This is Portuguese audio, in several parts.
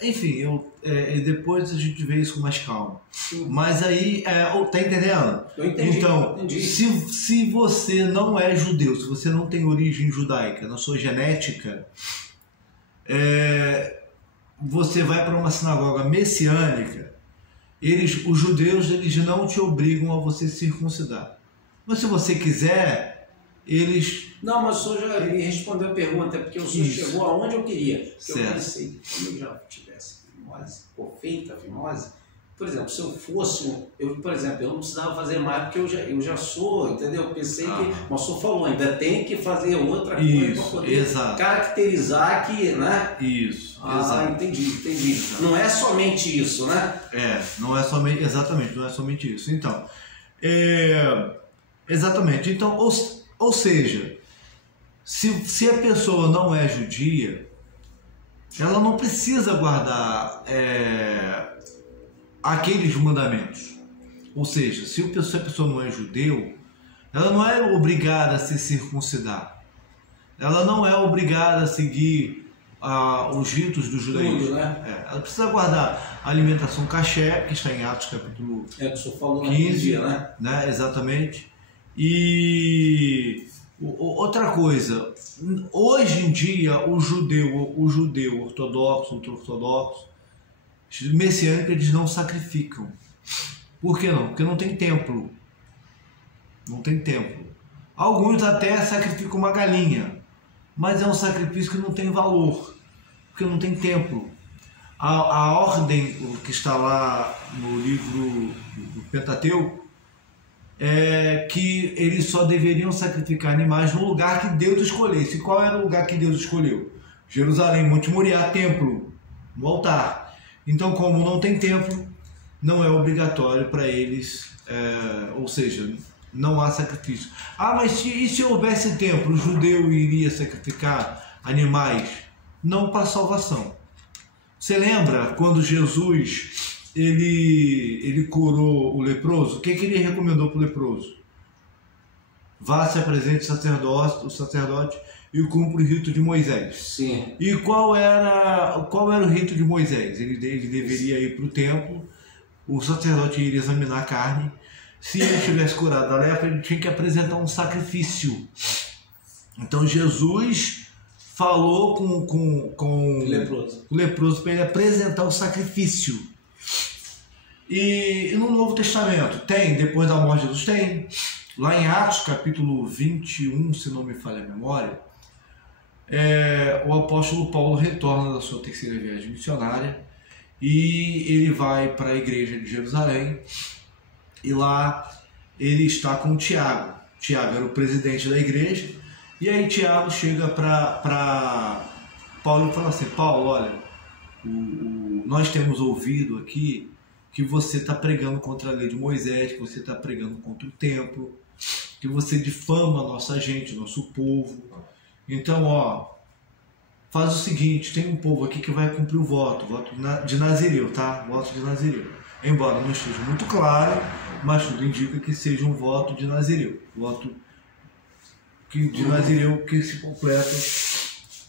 Enfim, depois a gente vê isso com mais calma. Mas aí, tá entendendo? Eu entendi. Então, entendi. Se você não é judeu, se você não tem origem judaica na sua genética, você vai para uma sinagoga messiânica, os judeus eles não te obrigam a você circuncidar. Mas se você quiser, eles... Não, mas o senhor já me respondeu a pergunta, porque o senhor chegou aonde eu queria. Certo. Eu pensei que quando eu já tivesse fimose, feita a fimose, por exemplo, se eu fosse, eu não precisava fazer mais, porque eu já sou, entendeu? Eu pensei que, o senhor falou, ainda tem que fazer outra coisa para poder caracterizar que, né? Isso, exato. Entendi. Não é somente isso, né? Não é somente, exatamente, não é somente isso. Então, exatamente. Então, ou seja, se a pessoa não é judia, ela não precisa guardar aqueles mandamentos. Ou seja, se a pessoa não é judeu, ela não é obrigada a se circuncidar. Ela não é obrigada a seguir os ritos do judaísmo. Né? Ela precisa guardar a alimentação kasher, que está em Atos capítulo que o senhor falou 15, dia, né? Exatamente. E outra coisa, hoje em dia o judeu ortodoxo, ultra-ortodoxo, messiânico, eles não sacrificam. Por que não? Porque não tem templo. Não tem templo. Alguns até sacrificam uma galinha, mas é um sacrifício que não tem valor, porque não tem templo. A ordem que está lá no livro do Pentateuco é que eles só deveriam sacrificar animais no lugar que Deus escolhesse. E qual era o lugar que Deus escolheu? Jerusalém, Monte Moriá, templo, no altar. Então, como não tem templo, não é obrigatório para eles, ou seja, não há sacrifício. Mas e se houvesse templo, o judeu iria sacrificar animais? Não para salvação. Você lembra quando Jesus ele curou o leproso? O que ele recomendou para o leproso? Vá, se apresente o sacerdote e cumpra o rito de Moisés. Sim. E qual era o rito de Moisés? Ele deveria ir para o templo, o sacerdote iria examinar a carne. Se ele tivesse curado a lepra, ele tinha que apresentar um sacrifício. Então Jesus falou com o leproso para ele apresentar o sacrifício. E no Novo Testamento depois da morte de Jesus, tem. Lá em Atos capítulo 21, se não me falha a memória, o apóstolo Paulo retorna da sua terceira viagem missionária e ele vai para a igreja de Jerusalém e lá ele está com Tiago. Tiago era o presidente da igreja e aí Tiago chega para Paulo e fala assim: Paulo, olha, nós temos ouvido aqui que você está pregando contra a lei de Moisés, que você está pregando contra o templo, que você difama a nossa gente, nosso povo. Então, faz o seguinte, tem um povo aqui que vai cumprir o voto de Nazireu, tá? Voto de Nazireu. Embora não esteja muito claro, mas tudo indica que seja um voto de Nazireu. Voto de Nazireu que se completa,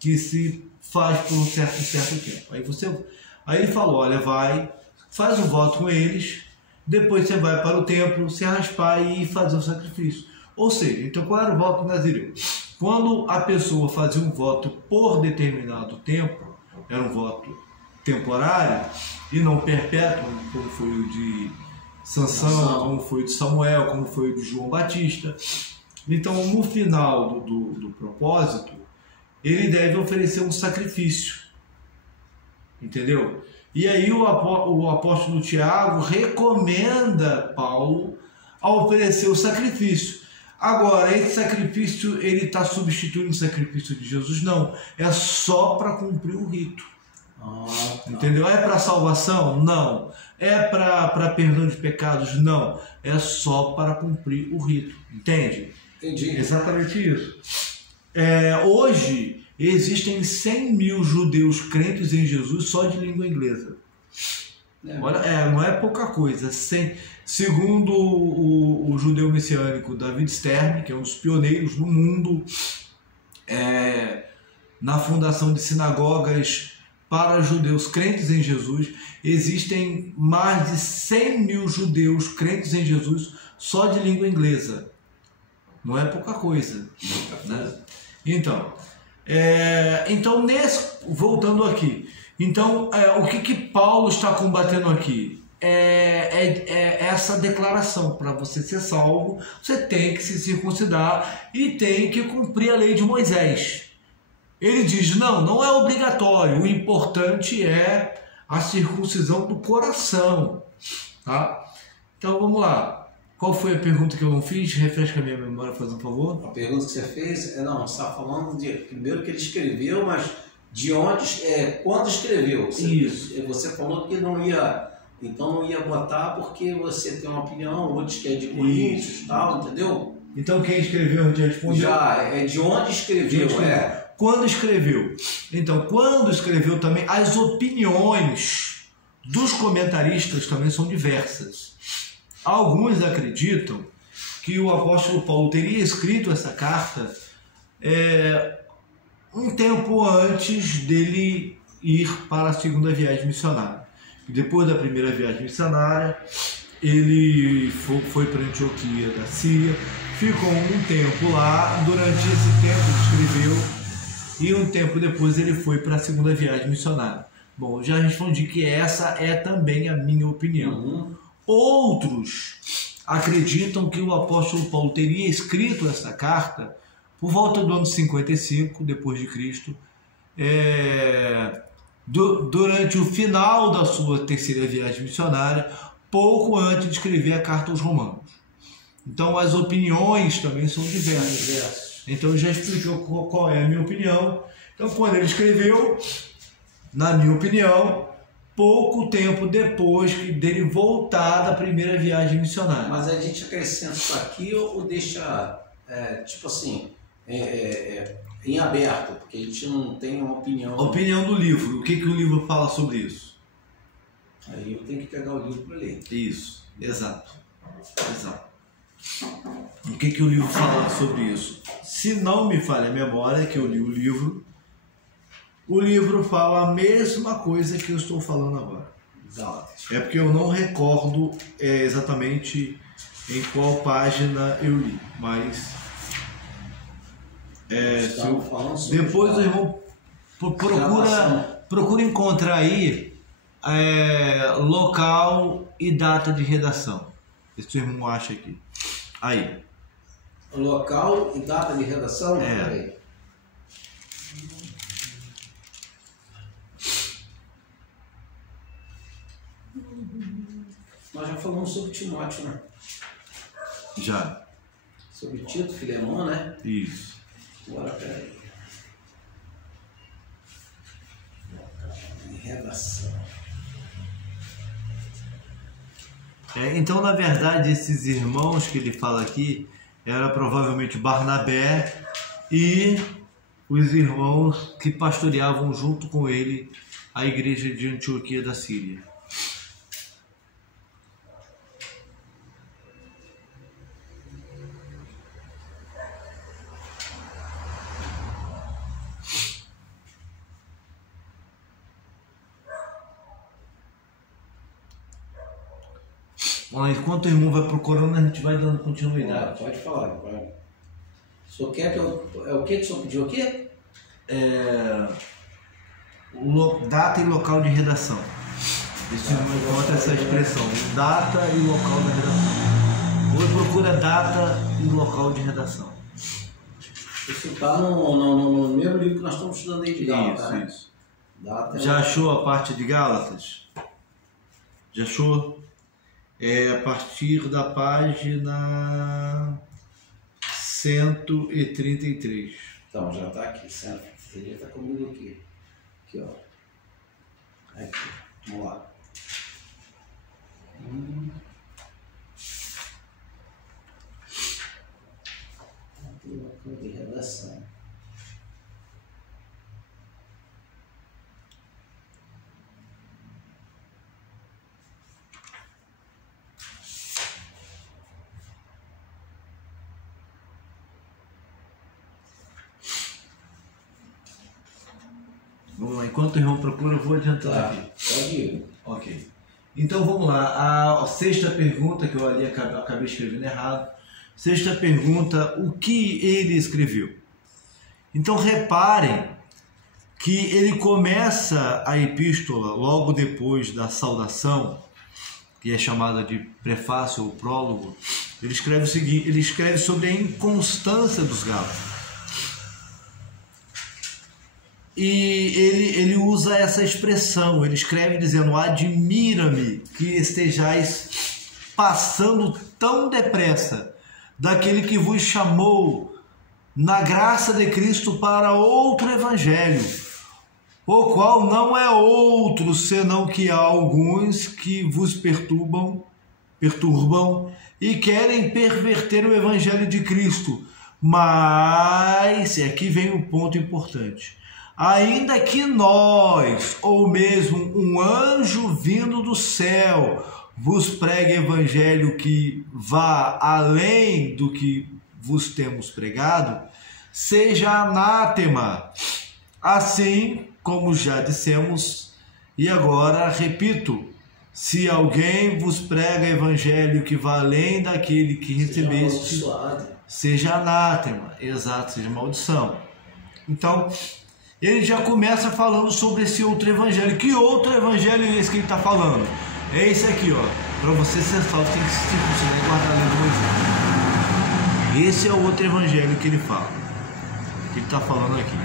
que se faz por um certo tempo. Aí ele falou, olha, faz um voto com eles, depois você vai para o templo, se raspar e fazer o sacrifício. Ou seja, então qual era o voto de Nazireu? Quando a pessoa fazia um voto por determinado tempo, era um voto temporário e não perpétuo, como foi o de Sansão, como foi o de Samuel, como foi o de João Batista. Então, no final do propósito, ele deve oferecer um sacrifício. Entendeu? E aí o apóstolo Tiago recomenda Paulo a oferecer o sacrifício. Agora, esse sacrifício, ele está substituindo o sacrifício de Jesus? Não, é só para cumprir o rito. Entendeu? É para salvação? Não. É para perdão de pecados? Não. É só para cumprir o rito. Entende? Entendi. Exatamente isso. Hoje, existem 100 mil judeus crentes em Jesus só de língua inglesa. Olha, não é pouca coisa. Segundo o judeu messiânico David Stern, que é um dos pioneiros no mundo na fundação de sinagogas para judeus crentes em Jesus. Existem mais de 100 mil judeus crentes em Jesus só de língua inglesa. Não é pouca coisa, né? Então, voltando aqui, então, o que Paulo está combatendo aqui? Essa declaração: para você ser salvo, você tem que se circuncidar e tem que cumprir a lei de Moisés. Ele diz: não é obrigatório, o importante é a circuncisão do coração, tá? Então vamos lá. Qual foi a pergunta que eu não fiz? Refresca a minha memória, fazendo um favor. A pergunta que você fez você está falando de primeiro que ele escreveu, mas de onde, quando escreveu. Isso. Você falou que não ia, então não ia botar porque você tem uma opinião, outros que é de Coríntios e tal, entendeu? Então quem escreveu já respondeu? Já, de onde escreveu, Quando escreveu? Então, quando escreveu também, as opiniões dos comentaristas também são diversas. Alguns acreditam que o apóstolo Paulo teria escrito essa carta um tempo antes dele ir para a segunda viagem missionária. E depois da primeira viagem missionária, ele foi para Antioquia da Síria, ficou um tempo lá. Durante esse tempo ele escreveu, e um tempo depois ele foi para a segunda viagem missionária. Bom, já respondi que essa é também a minha opinião. Outros acreditam que o apóstolo Paulo teria escrito essa carta por volta do ano 55 depois de Cristo, durante o final da sua terceira viagem missionária, pouco antes de escrever a carta aos Romanos. Então as opiniões também são diversas. Então eu já expliquei qual é a minha opinião. Então, quando ele escreveu, na minha opinião, pouco tempo depois dele voltar da primeira viagem missionária. Mas a gente acrescenta isso aqui ou deixa, tipo assim, em aberto, porque a gente não tem uma opinião. A opinião do livro. O que o livro fala sobre isso? Aí eu tenho que pegar o livro para ler. Isso, exato. O que o livro fala sobre isso? Se não me falha a memória, que eu li o livro fala a mesma coisa que eu estou falando agora. É porque eu não recordo exatamente em qual página eu li, mas depois o irmão procura encontrar aí local e data de redação. Esse irmão acha aqui. Aí. Local e data de redação? Aí. Nós já falamos sobre Timóteo, né? Já. Sobre Tito, Filemão, né? Isso. Agora, peraí. Redação. Então, na verdade, esses irmãos que ele fala aqui era provavelmente Barnabé e os irmãos que pastoreavam junto com ele a igreja de Antioquia da Síria. Enquanto o irmão vai procurando, a gente vai dando continuidade. Pode falar. Pode. O senhor quer que eu... o que o senhor pediu aqui? Data e local de redação. Esse irmão encontra essa expressão, data e local da redação. Ou procura data e local de redação. Isso está no mesmo livro que nós estamos estudando aí de Gálatas. Isso. Já achou a parte de Gálatas? Já achou? A partir da página 133. Então, já está aqui. 133 está comigo aqui. Aqui, ó. Aqui. Vamos lá. De redação. Vamos lá, enquanto o irmão procura, eu vou adiantando aqui. Pode ir. Ok. Então vamos lá, a sexta pergunta, que eu ali acabei escrevendo errado. Sexta pergunta, o que ele escreveu? Então reparem que ele começa a epístola logo depois da saudação, que é chamada de prefácio ou prólogo. Ele escreve o seguinte, ele escreve sobre a inconstância dos Gálatas. E ele usa essa expressão, ele escreve dizendo: admira-me que estejais passando tão depressa daquele que vos chamou na graça de Cristo para outro evangelho, o qual não é outro, senão que há alguns que vos perturbam e querem perverter o evangelho de Cristo. Mas, e aqui vem o ponto importante, ainda que nós, ou mesmo um anjo vindo do céu, vos pregue evangelho que vá além do que vos temos pregado, seja anátema. Assim como já dissemos, e agora repito, se alguém vos prega evangelho que vá além daquele que recebeste, seja anátema. Exato, seja maldição. Então, ele já começa falando sobre esse outro evangelho. Que outro evangelho é esse que ele está falando? É esse aqui, ó. Para você ser salvo, tem que se circuncidar e guardar a lei de Moisés. Esse é o outro evangelho que ele fala. Que ele está falando aqui.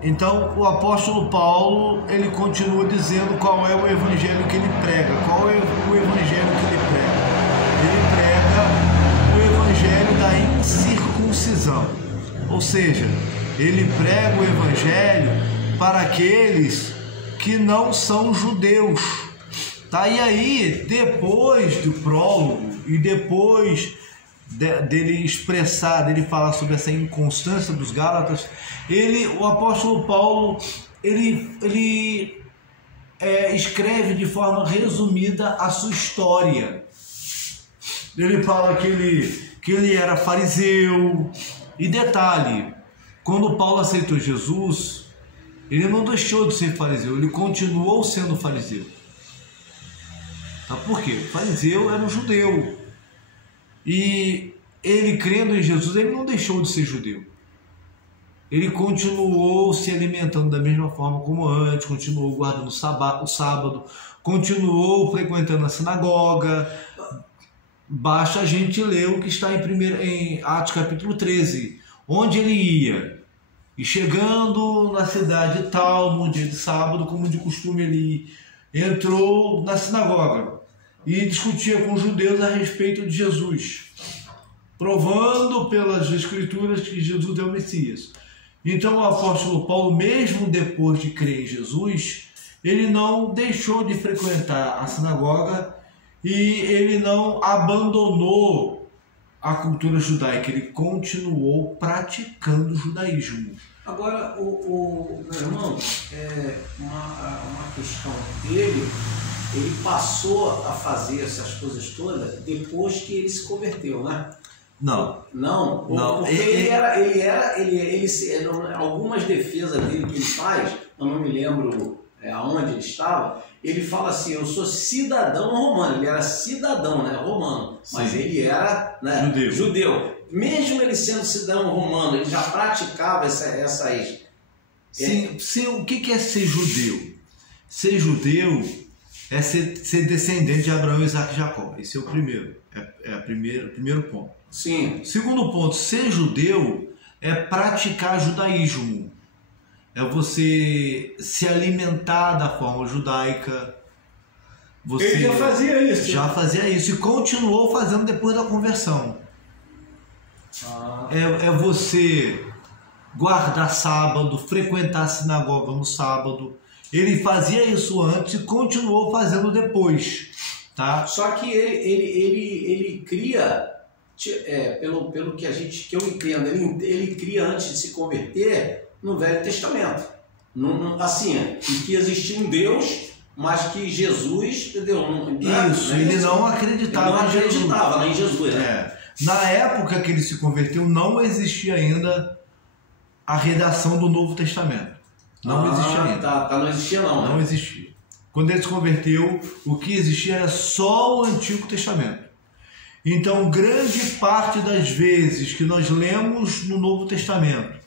Então, o apóstolo Paulo, ele continua dizendo qual é o evangelho que ele prega. Qual é o evangelho que ele prega? Ele prega o evangelho da incircuncisão. Ou seja, ele prega o evangelho para aqueles que não são judeus. Tá? E aí, depois do prólogo e depois dele expressar, dele falar sobre essa inconstância dos Gálatas, o apóstolo Paulo, ele escreve de forma resumida a sua história. Ele fala que ele era fariseu. E detalhe, quando Paulo aceitou Jesus, ele não deixou de ser fariseu, ele continuou sendo fariseu. Tá? Por quê? O fariseu era um judeu. E ele, crendo em Jesus, ele não deixou de ser judeu. Ele continuou se alimentando da mesma forma como antes, continuou guardando o sábado, continuou frequentando a sinagoga. Basta a gente ler o que está em Atos capítulo 13, onde ele ia. E chegando na cidade tal, no dia de sábado, como de costume, ele entrou na sinagoga e discutia com os judeus a respeito de Jesus, provando pelas escrituras que Jesus é o Messias. Então o apóstolo Paulo, mesmo depois de crer em Jesus, ele não deixou de frequentar a sinagoga e ele não abandonou a cultura judaica, ele continuou praticando o judaísmo. Agora, meu irmão, uma questão dele, ele passou a fazer essas coisas todas depois que ele se converteu, né? Não. Porque algumas defesas dele que ele faz, eu não me lembro aonde ele estava, ele fala assim: eu sou cidadão romano. Ele era cidadão, né, romano, mas sim, ele era, né, judeu. Mesmo ele sendo cidadão romano, ele já praticava essas... Sim, o que é ser judeu? Ser judeu é ser descendente de Abraão, Isaac e Jacó. Esse é o primeiro. Primeiro ponto. Sim. Segundo ponto, ser judeu é praticar judaísmo. É você se alimentar da forma judaica. Ele já fazia isso. Já fazia isso e continuou fazendo depois da conversão. É você guardar sábado, frequentar a sinagoga no sábado. Ele fazia isso antes e continuou fazendo depois, tá? Só que ele cria, pelo que eu entendo, ele cria antes de se converter no Velho Testamento. Assim, que existia um Deus, mas que Jesus, entendeu? Ele não acreditava em Jesus. Né? Na época que ele se converteu, não existia ainda a redação do Novo Testamento. Não existia ainda. Não existia não, né? Não existia. Quando ele se converteu, o que existia era só o Antigo Testamento. Então, grande parte das vezes que nós lemos no Novo Testamento,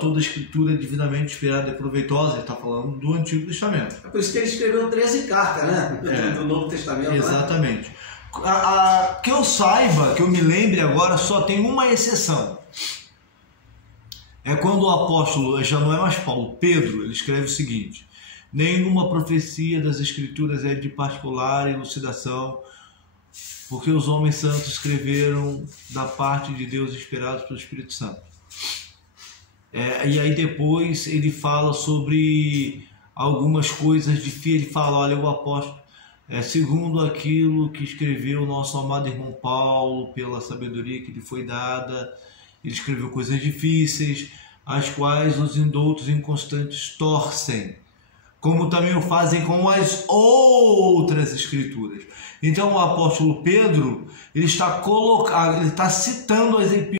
toda a escritura é divinamente inspirada e proveitosa, ele está falando do Antigo Testamento. É por isso que ele escreveu 13 cartas, né? Do Novo Testamento. Exatamente. Né? Que eu saiba, que eu me lembre agora, só tem uma exceção. É quando o apóstolo, já não é mais Paulo, Pedro, ele escreve o seguinte: nenhuma profecia das Escrituras é de particular elucidação, porque os homens santos escreveram da parte de Deus inspirados pelo Espírito Santo. E aí depois ele fala sobre algumas coisas de fé, ele fala, olha, o apóstolo, segundo aquilo que escreveu o nosso amado irmão Paulo, pela sabedoria que lhe foi dada, ele escreveu coisas difíceis, as quais os indoutos inconstantes torcem, como também o fazem com as outras escrituras. Então o apóstolo Pedro, ele está citando as epístolas